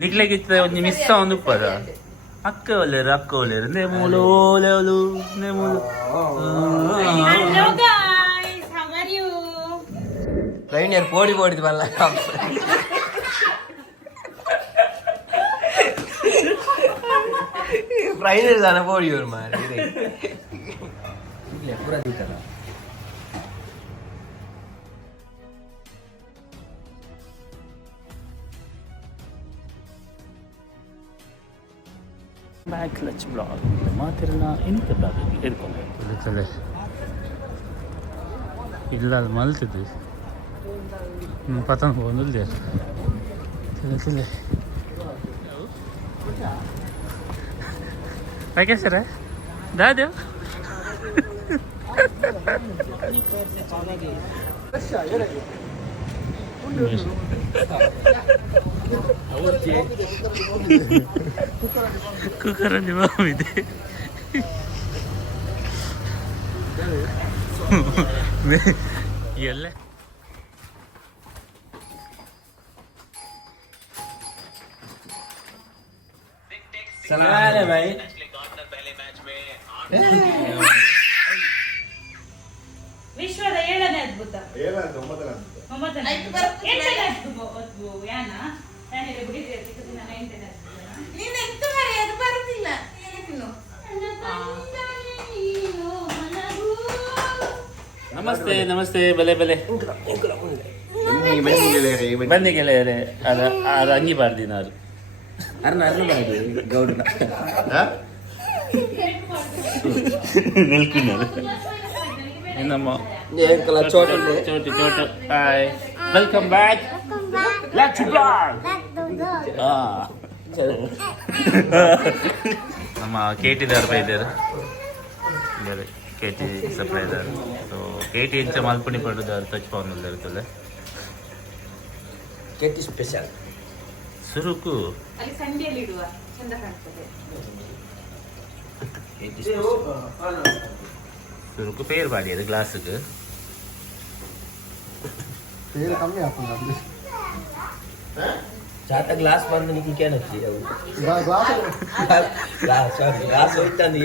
ನಿಗ್ಲೆಗಿತ್ತ ಒಂಜಿ ಮಿಸ್ ಒಂದು ಪದ ಅಕ್ಕ ಒಳ್ಳೆರು ಅಕ್ಕ ಒಳ್ಳೆರು ನೆಮೂಲು ಓಲೆವಲು ನೆಮೂಲು Hello guys, how are you? ಲೈನಿಯರ್ ಪೋಡಿ ಪೋಡಿದ್ ಬಲ್ಲ ಫೈನಲ್ ದಾನ ಪೋಡಿ ಇವ್ರು معي كلتش بالعرض ما ترنا انت باغي اركم لتلي إلا المال تدي Patan konul diyor. Tülü Arkadaşlar ha? Daha diyor. Aşağı yere git. ಕುಕ್ಕರಲ್ಲಿ ಬಾಂಬಿದೆ ಎಲ್ಲ ಭಾई ವಿಶ್ವದ ಏಳನೇ ಅದ್ಭುತ ಒಂಬತ್ತನೇ ಅದ್ಭುತ. ಎಂಟನೇ ಅದ್ಭುತ ಅದ್ಭುತ. ಯಾನ ಯಾನಿಗೆ ಬಿಡಿದ್ರೆ ಚಿಕ್ಕ ದಿನ ಎಂಟನೇ ಅದ್ಭುತ. ನೀನ್ ಎಂತ ಮಾಡಿ ಅದು ಬರುದಿಲ್ಲ ಏನಕ್ಕಿನ್ನು? ನಮಸ್ತೆ ನಮಸ್ತೆ ಬಲೆ ಬಲೆ ಬನ್ನಿ ಗೆಳೆಯರೆ ಅದ ಅದು ಅಂಗಿ ಬಾರ್ದಿನ ಅದು ಅರ್ನ ಅರ್ನ ಮಾಡಿ ಗೌಡ್ನ ನಿಲ್ಕಿನ ನಮ್ಮ ಏಕಲ ಚೋಟಲ್ಲಿ Chotu Chotu hi welcome back let's blog ನಮ್ಮ ಕೆ ಟಿ ದಾರ್ ಇದ್ದಾರೆ. ಕೆ ಟಿ ಸಪ್ಲೈ ಇದ್ದಾರೆ ಸೊ ಕೆ ಟಿ ಇಂಚ ಮಲ್ಪಣಿ ಪಡೆದಾರು touch Pavan K T special ಸುರುಕು. ಅಲ್ಲಿ ಸಂಡಿಯಲ್ಲಿ ಇಡುವ ಚಂದ ಕಾಣ್ತದೆ. ಕೆಟ್ಟಿ జాత గ్లాస్ బంద్ నీకు ఇంకేం వచ్చింది గ్లాస్ సారీ గ్లాస్ అవుతుంది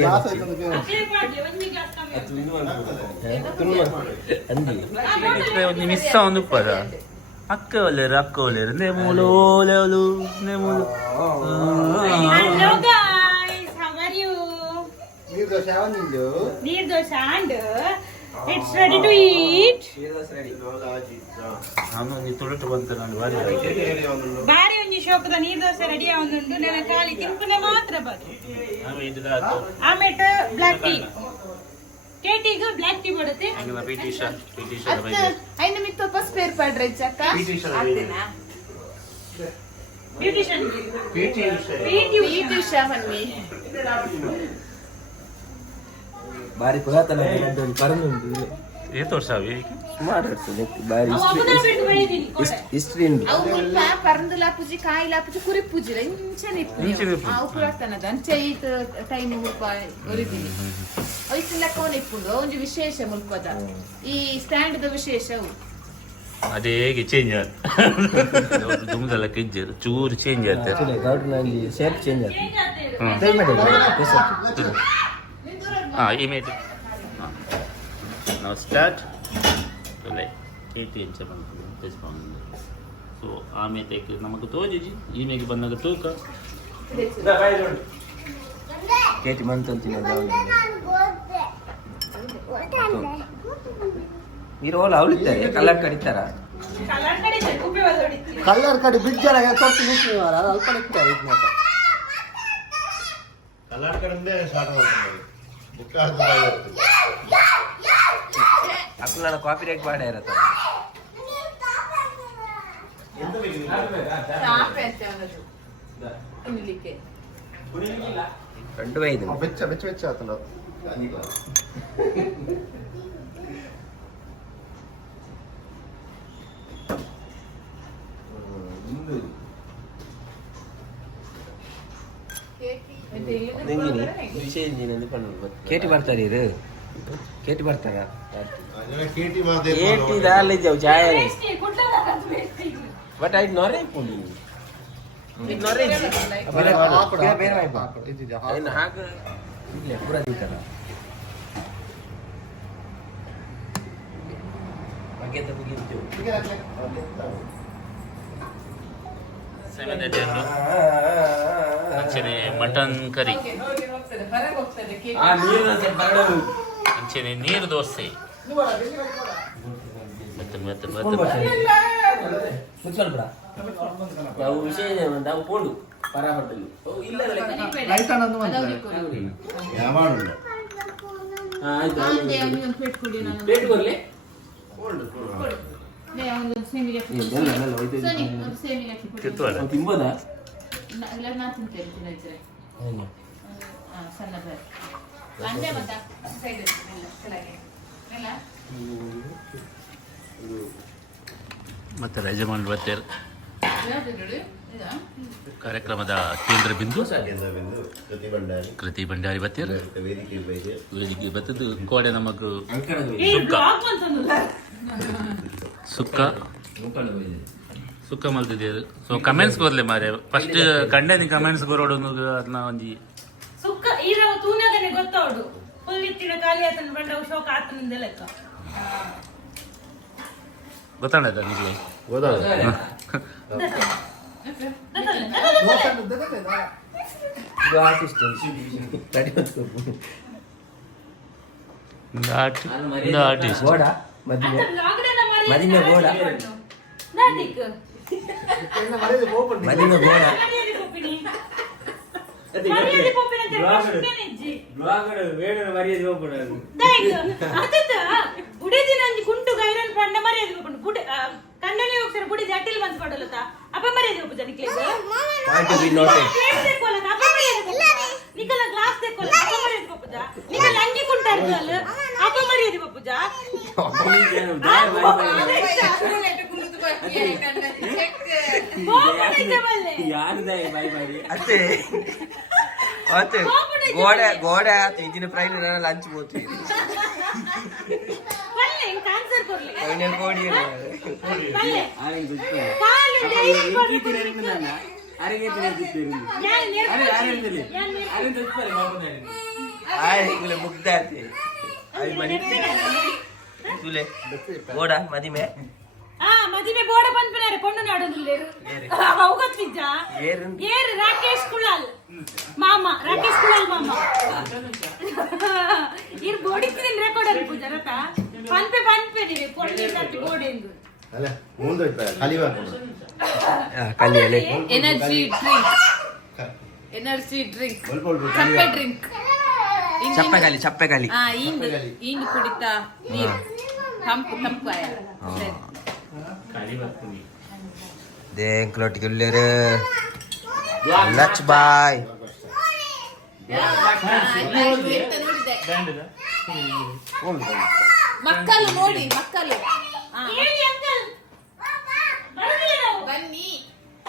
అంది మిస్ అవును పదా. అక్క వాళ్ళేరు అక్క వాళ్ళేరు నేమూలు. దోశ అండ్? ತುಮ್ಮ ರೆಡಿ ಟು ಈಟ್ ನೀವು ತುಳುಟು ಬಂತು ನಾನು ಬಾರಿ ಬಾರಿ ಒಂಜಿ ಶೋಕದ ನೀರ್ ದೋಸೆ ರೆಡಿ ಆವೊಂದುಂಡು ನೆನ ಖಾಲಿ ತಿನ್ಪುನೆ ಮಾತ್ರ ಬದು. ಆಮೇಲೆ ಬ್ಲಾಕ್ ಟೀ ಕೇಟಿಗೆ ಬ್ಲಾಕ್ ಟೀ ಬರುತ್ತೆ. ಐನ ಮಿತ್ತ ವಾಪಸ್ ಪೇರ್ ಪಡ್ರೆ ಚಕ್ಕ. ಬನ್ನಿ ಬಾರಿ ಪುರಾತನ ಪರಂದು ಉಂಟು ಏತು ವರ್ಷ ಅವಿ ಸುಮಾರು ಬಾರಿ ಹಿಸ್ಟ್ರಿ ಉಂಟು. ಅವು ಮುಲ್ಪ ಪರಂದು ಪೂಜಿ ಕಾಯಿ ಲಾಪುಜಿ ಕುರಿ ಪೂಜಿ ಇಂಚನೆ ಇಂಚನೆ ಇಪ್ಪುಜಿ. ಅವು ಪುರಾತನದ ಅಂಚೆ ಈತ ಟೈಮ್ ಮುಲ್ಪ ಒರಿದಿನಿ ಲೆಕ್ಕ ಇಪ್ಪುಂಡು ಒಂಜಿ ವಿಶೇಷ ಮುಲ್ಪದ. ಈ ಸ್ಟ್ಯಾಂಡ್ ದ ಅವು ಅದೇ ಹೇಗೆ ಚೇಂಜ್ ಆದ. ದುಮ್ದೆಲ್ಲ ಕಿಜ್ಜರು ಚೂರು ಚೇಂಜ್ ಆಗ್ತದೆ ಗೌಡ್ನಲ್ಲಿ ಶೇಪ್ ಚೇಂಜ್ ಆಗ್ತದೆ ಟ್ರೈ ಮಾಡಿ ಹಾಂ ಇಮೇಜ್ ನಾವು ಸ್ಟಾರ್ಟ್ ಲೈಕ್ ಏಯ್ಟಿ ಇಂಚ ಬಂತು ತೆಸ್ಕೊಂಡು ಸೊ ಆಮೇಲೆ ನಮಗೆ ತೋಜಿಜಿ ಈಮೆಗೆ ಬಂದಾಗ ತೂಕ ಕೇಟಿ ಮಂತಂತೀನಿ మీరు వాళ్ళు అవులుతారు కలర్ కడితారా ಕಲರ್ ಕಡಿತೆ ಉಪಯೋಗ ಹೊಡಿತೀವಿ ಕಲ್ಲರ್ ಕಡೆ ಬಿಜ್ಜರ ಕೊಟ್ಟು ನಿಂತಿದ್ದಾರೆ ಅದು ಅಲ್ಪ ನಿಂತಾರೆ ಇದು ಮಾತ್ರ ಕಲ್ಯಾಣ ಕಡೆಯಿಂದ ಸ್ಟಾರ್ಟ್ ಮಾಡ್ತಾರೆ ಅಪ್ಪ ನಾನು ಕಾಪಿ ರೈಟ್ ಮಾಡೇ ಇರತ್ತ ಕಂಡು ಬೈದು ಬೆಚ್ಚ ಬೆಚ್ಚ ಬೆಚ್ಚ ಆತಲ್ಲ ನಂಗಿನಿ ವಿಶೇಷ ದಿನದ ಪಣ್ಣು ಕೇಟಿ ಬರ್ತಾರೆ ಇದು ಕೇಟಿ ಬರ್ತಾರ ಕೇಟಿ ದಾಲೆ ಜಾವು ಜಾಯ ಬಟ್ ಐದು ನೊರೆ ಪುಡಿ ಇದು ನೊರೆ ಬೇರೆ ಇನ್ನು ಹಾಕ ಇಲ್ಲೇ ಪೂರ ದಿಕ್ಕಲ್ಲ ಹಾಗೆ ಮುಗಿತು ಸೆವೆನ್ ಅಂಚನೆ ಮಟನ್ ಕರಿ. ಅಂಚನೆ ನೀರು ದೋಸೆ. ಮತ್ತೆ ಮತ್ತೆ ನಾವು ವಿಷಯ ನಾವು ಪೋಂಡು. ಪರ ಹೋಟೆಲ್ ಇಲ್ಲ ಆಯ್ತು ಪ್ಲೇಟ್ ಕೊಡ್ಲಿ? ತಿನ್ಬೋದಾ? ಇಲ್ಲ, ನಾನು ತಿಂತೇನೆ. ಅಂದೆ ಮತ್ತ ಸೈಡ್ ಇಲ್ಲ ಕೆಳಗೆ. ಇಲ್ಲ? ಮತ್ತೆ ರಾಜಮಾನ್ ಬತ್ತೇರ್ ಇದಾ? ಕಾರ್ಯಕ್ರಮದ ಕೇಂದ್ರ ಬಿಂದು? ಕೃತಿ ಭಂಡಾರಿ. ಬತ್ತೇರ್ ವೇದಿಕೆ ಬತ್ತದ್ದು ಕೋಡೆ ನಮಗೂ ಸುಕ್ಕ. ಸುಕ್ಕ ಸುಕ್ಕ ಮಲ್ತಿದ್ದೇರು ಸೊ ಕಮೆಂಟ್ಸ್ ಬರ್ಲಿ ಮಾರೆ ಫಸ್ಟ್ ಕಂಡೆ ಕಮೆಂಟ್ಸ್ ಬರೋಡು ಅದನ್ನ ಒಂಜಿ ಸುಕ್ಕ ತೂನಗನೆ ಗೊತ್ತವಡು ಖಾಲಿ ಆತನ ಬಂಡ ಶೋಕ ಆತನಿಂದ ಲೆಕ್ಕ. ಗೊತ್ತಾಡದ ನಿಮಗೆ? ಇದು ಆರ್ಟಿಸ್ಟ್ ಆರ್ಟಿಸ್ಟ್ ಗೋಡ ಮದಿನ ಲಾಗಡೆನ ಮಾಡಿ ಮದಿಮೆ ಗೋಡ ನಾದಿಕ್ ಮದಿಮೆ ಗೋಡ ಮರ್ಯಾದೆ ಕೊಪ್ಪಿನಿ ಮರ್ಯಾದೆ ಕೊಪ್ಪಿನ ಅಂತ ಪ್ರಶ್ನೆ ನಿಜ್ಜಿ ದಾಯ್ಗ ಅತತ ಬುಡಿದಿನ ಅಂಜಿ ಕುಂಟು ಗೈರನ್ ಪಂಡ ಮರ್ಯಾದೆ ಕೊಪ್ಪುಂಡು ಬುಡಿ ಕಂಡನೆ ಹೋಗ್ತಾರೆ ಬುಡಿದಿ ಅಟ್ಟಿಲ್ ಮನ್ಸ್ ಪಡಲತ ಅಪ್ಪ ಮರ್ಯಾದೆ ಕೊಪ್ಪುಜ ನಿಕ್ಲೆಗ್ point to be noted plate ತೆಕ್ಕೋಲ ಅಪ್ಪ ಮರ್ಯಾದೆ ಕೊಪ್ಪುಜ ನಿಕಲ ಗ್ಲಾಸ್ ತೆಕ್ಕೋಲ ಅಪ್ಪ ಮರ್ಯಾದೆ ಕೊಪ್ಪುಜ ನಿಕಲ ಅಂಗಿ ಕುಂಟಾಡ್ದಲ್ಲ ಅಪ್ಪ ಮರ್ಯಾದೆ ಕೊಪ್ಪುಜ ಅತ್ತೆ ಅತ್ತೆ ಗೋಡೆ ಗೋಡೆ ಆತು ಇದಿನ ಪ್ರೈಮ್ ನಾನು ಲಂಚ್ ಹೋಗ್ತೀವಿ ಪಲ್ಲೆ ಕ್ಯಾನ್ಸರ್ ಕೊರ್ಲಿ ಅವನೇ ಕೋಡಿ ಪಲ್ಲೆ ಕಾಲು ಡೈಲಿ ಯಾನ್ ನೇರ್ಪಡಿ ಯಾನ್ ನೇರ್ಪಡಿ ಆಯ್ತು ಮುಗ್ದಾತಿ ಅದು ಮನಿ ಸುಲೆ ಗೋಡ ಮದಿಮೆ ಆ ಮದಿಮೆ ಬೋಡ ಬಂದ್ಬಿನಾರೆ ಪೊಣ್ಣು ನಾಡೋದಿಲ್ಲೇರು ಅವಗತ್ತಿಜ್ಜ ಏರು ಏರು ರಾಕೇಶ್ ಕುಳಾಲ್ ಮಾಮ ರಾಕೇಶ್ ಕುಳಾಲ್ ಮಾಮ ಇರ್ ಬೋಡಿತ್ತಿನ ರೆಕಾರ್ಡ್ ಅಲ್ಲಿ ಪೂಜಾ ರತ ಪನ್ಪೆ ಪನ್ಪೆ ನೀವೆ ಪೊಣ್ಣಿ ತಟ್ಟಿ ಬೋಡೆಂದು ಅಲ್ಲ ಮುಂದೆ ಕಲಿಬೇಕು ಕಲ್ಲಿಯಲ್ಲಿ ಎನರ್ಜಿ ಡ್ರಿಂಕ್ ಎನರ್ಜಿ ಡ್ರಿಂಕ್ ಸ್ವಲ್ಪ ಸ್ವಲ್ಪ ಚಪ್ಪೆ ಡ್ರಿಂಕ್ ಚಪ್ಪೆ ಖಾಲಿ ಚಪ್ಪೆ ಖಾಲಿ ಆ ಇಂದು ಇಂದು ಕುಡಿತಾ ನೀರು ತಂಪು ತಂಪು ಆಯ ದೇಂಕ್ಲೊಟ್ಟಿಗೆ ಉಳ್ಳೇರು ಲಚ್ ಬಾಯ್ ಮಕ್ಕಳು ನೋಡಿ ಮಕ್ಕಳು. ಬರೋದಿಲ್ಲ ನಾವು ಬನ್ನಿ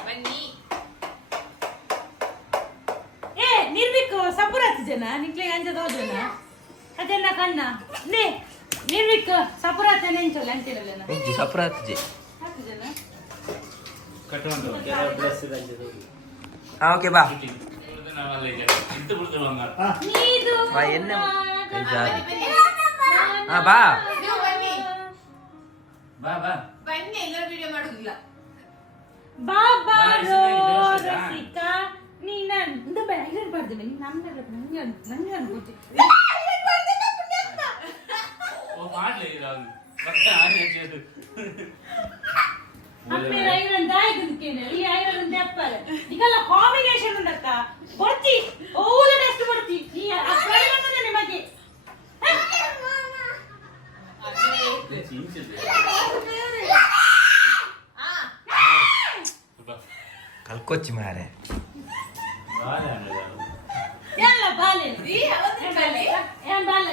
ಬನ್ನಿ. ಏ ನಿರ್ವಿಕ್ ಸಪುರಾತ್ ಜನ ನಿಕ್ಲೆ ಅಂಜದ ಹೋದನ ಅದೆಲ್ಲ ಕಣ್ಣ. ನೇ. ನಿರ್ವಿಕ್ ಸಪುರಾತ್ ನೆಂಚಲ್ಲ ಅಂತಿರಲ್ಲ ಇಜ್ಜಿ ಸಪ್ರಾತ್ಜಿ ಹತ್ತು ಜನ. ಹಾ ಓಕೆ ಬಾ. ಬಾ, ಎಣ್ಣೆ ಜಾರಿ. ನಾನು ಹಾ ಬಾ. ಬಾ ಬಾ. ಬನ್ನಿ ಎಲ್ಲರೂ ವಿಡಿಯೋ ಬಾ ಬಾ ಬಾ ರಸಿಕ ನೀನ ಇಂದ ಬರ್ದಿಲ್ಲ ನೀನ್ ನಮ್ಗೆ ನಂಗೆ ನಂಗೆ ಅನ್ಕೋತಿ ಅಪ್ಪೆ ಐರನ್ ದಾಯಕಂತೇನೆ ಈ ಐರನ್ ಅಂತ ಅಪ್ಪರೆ. ಈಗೆಲ್ಲ ಕಾಂಬಿನೇಷನ್ ಉಂಡಕ್ಕ ಟೆಸ್ಟ್ ಬರ್ತಿ ಈ ಅಪ್ಪರೆ ನಿಮಗೆ. ಕಲ್ಕೊಚ್ಚಿ ಮಾರೆ ಎಲ್ಲ ಬಾಲೆ ಈ ಬಾಲೆ ಬಾಲೆ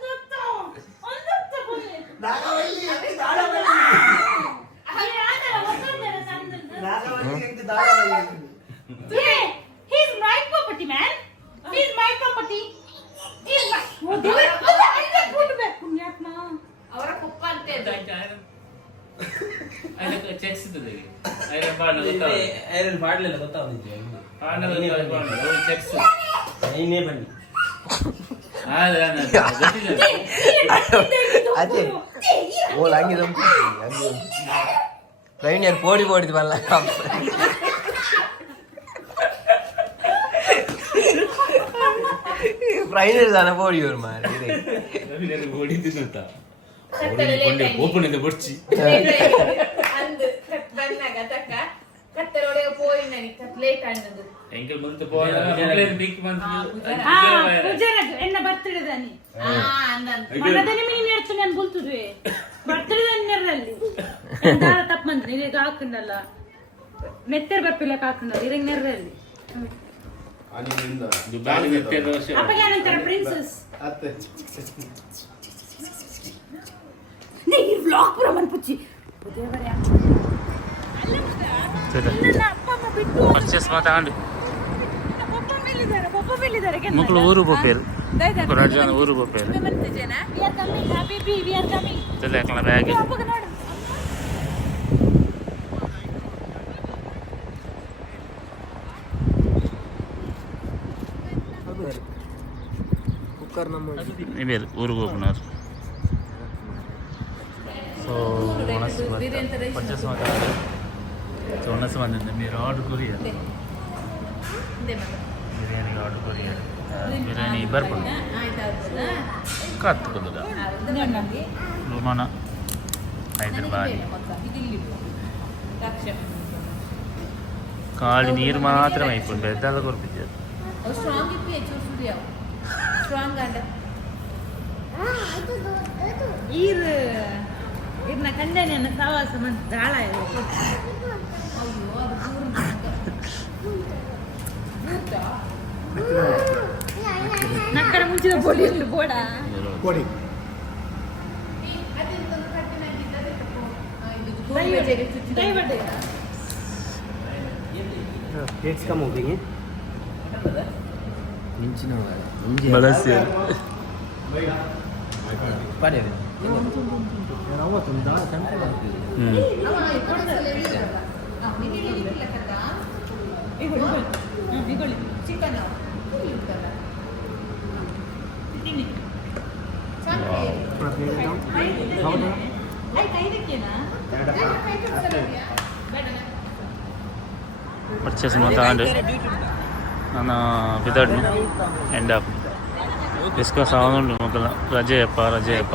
నాగవల్లి ఎంకి దాడవల్లి అరే ఆదర వస్తుందర సందల్ నాగవల్లి ఎంకి దాడవల్లి తురే he is my property man he is my property he is my ఓ దేవుడు అల్ల అల్ల కూట్ బ్యాక్ పుణ్యాత్మ ಅವರ ಪಪ್ಪ ಅಂತ ಅದಕ್ಕೆ ಚೆಕ್ಸಿದೆ ಐರನ್ ಬಾಡ್ ಐರನ್ ಬಾಡ್ಲೆಲ್ಲ ಗೊತ್ತಾಗುತ್ತೆ ಚೆಕ್ಸ್ ಇನ್ನೇ ಬನ್ನಿ ಅದೇ ஓ ஆங்கிலம் ரவினியர் போடி போடுது வரலாம் ஃபைனல் தானே போடி வருமா என்ன ಬರ್ತಿಡದಾನಿ ಮೀನು ಎಡ್ತು ನಾನು ಗುಲ್ತುದ್ವಿ ಬರ್ತಡೆ ನೆರ್ರಲ್ಲಿ ದಾರ ತಪ್ಪ ಬಂದ್ರೆ ಇದು ಹಾಕಂದಲ್ಲ. ನೆತ್ತರ್ ಬರ್ಪಿಲ್ಲ ಹಾಕಂದಲ್ಲ ಇರಂಗ್ ನೆರ್ರಲ್ಲಿ ಅಪ್ಪಗೆ ನೀ ಈ ವ್ಲಾಗ್ ಪುರ ಮನ್ಪುಚ್ಚಿ ಪರ್ಚೇಸ್ ಮಾತಾಡಿ ಮಕ್ಕಳು ಊರು ಬೋಪೇರು ಎರಡು ಜನ ಊರು ಬೋಪೇರು ಜನ we are coming happy be we are coming ತಲೆ ಹಾಕಲ್ಲ ಬ್ಯಾಗ್ ಅಪ್ಪಗೆ ನೋಡು ಕುಕ್ಕರ್ ನಮ್ಮ ಇವೇರು ಊರಿಗೆ ಹೋಗ್ನವ್ರು ಸೊ ಮನಸ್ಸು ಪರ್ಚೇಸ್ ಮಾತಾಡಿ ಸೊ ಮನಸ್ಸು ಬಂದಿದ್ದೆ మీరు order courier biryani order courier biryani ಬರ್ಬೋದು ಕಾತ್ಕೊಂಡ ಲೋಮಾನ ಹೈದರಾಬಾದ್ ಖಾಲಿ ನೀರು ಮಾತ್ರ ಮೈಕೊಂಡು ಬೆದ್ದೆಲ್ಲ ಕೊಡ್ತಿದ್ದೆ ನೀರು ಇದನ್ನ ಕಂಡನೆ ಸಾವಾಸ ಮತ್ತೆ ದಾಳ ನಕ್ಕಡ ಮುಂಚಿನ ಬೋಡಿ ಉಂಟು ಬೋಡ ಕೊಡಿ ದಯವಿಟ್ಟು डेट्स कम हो गई हैं ಮಿಂಚಿನ ಬಳಸಿ ಪಡೆ रवा तुम दाल कंट्रोल ಹ್ಞೂ ಚಿಕನ್ ಹೌದಾ ಪರ್ಚೇಸ್ ಮಾತಾಡಿ ನಾನು ಬಿದ್ದಾಡ್ನು ಎಂಡ್ ಅಪ್ ಡಿಸ್ಕಸ್ ಆಗೋದು ಮೊದಲ ರಜೆ ಅಪ್ಪ ರಜೆ ಅಪ್ಪ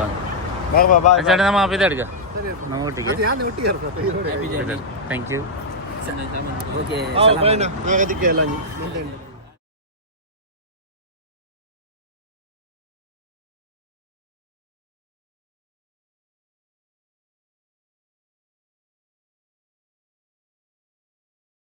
ರಜೆ ನಮ್ಮ ಬಿದ್ದಾಡ್ಗ ನಮ್ಮ ಒಟ್ಟಿಗೆ ಥ್ಯಾಂಕ್ ಯು ಓಕೆ ಹಾಂ ಅದಕ್ಕೆ ಎಲ್ಲ